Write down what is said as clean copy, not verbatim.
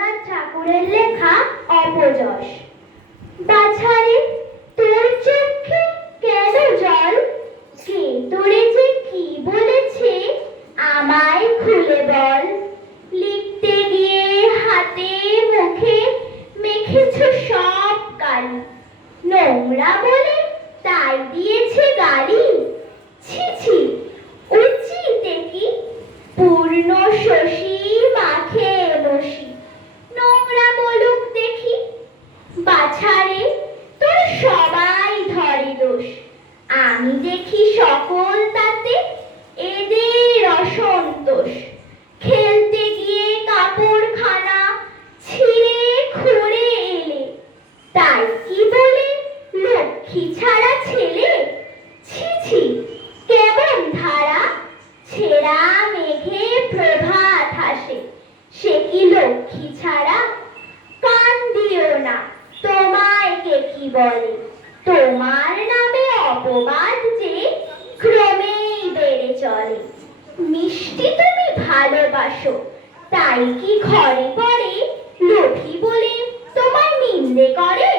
রবীন্দ্রনাথ ঠাকুরের লেখা অপযশ। বাছারে তোর চোখে কেন জল? কে তোরে যে কি বলেছে আমায় খুলে বল। লিখতে গিয়ে হাতে মুখে মেখেছ সব কালি, নোংরা বলে তাই দিয়েছে গালি। ছি ছি, উচিতে কি? পূর্ণ শশী মাখে বসি, নোংরা বলুক দেখি। বাছারে তোর সবাই ধরে দোষ, আমি দেখি সকল তাতে এদের অসন্তোষ। খেলতে গিয়ে কাপড়খানা ছিঁড়ে খুঁড়ে এলে, তাই কি বলে লক্ষ্মী ছাড়া ছেলে। ছি ছি, কেমন ধারা! ছেঁড়া মেঘে প্রভাত হাসে, সে কি লক্ষ্মী ছাড়া? কান দিও না, তোমায় কে কি বলে? তোমার নামে অপবাদ যে ক্রমেই বেড়ে চলে। মিষ্টি তুমি ভালোবাসো, তাই কি ঘরে পড়ে লোভী বলে তোমার নিন্দে করে?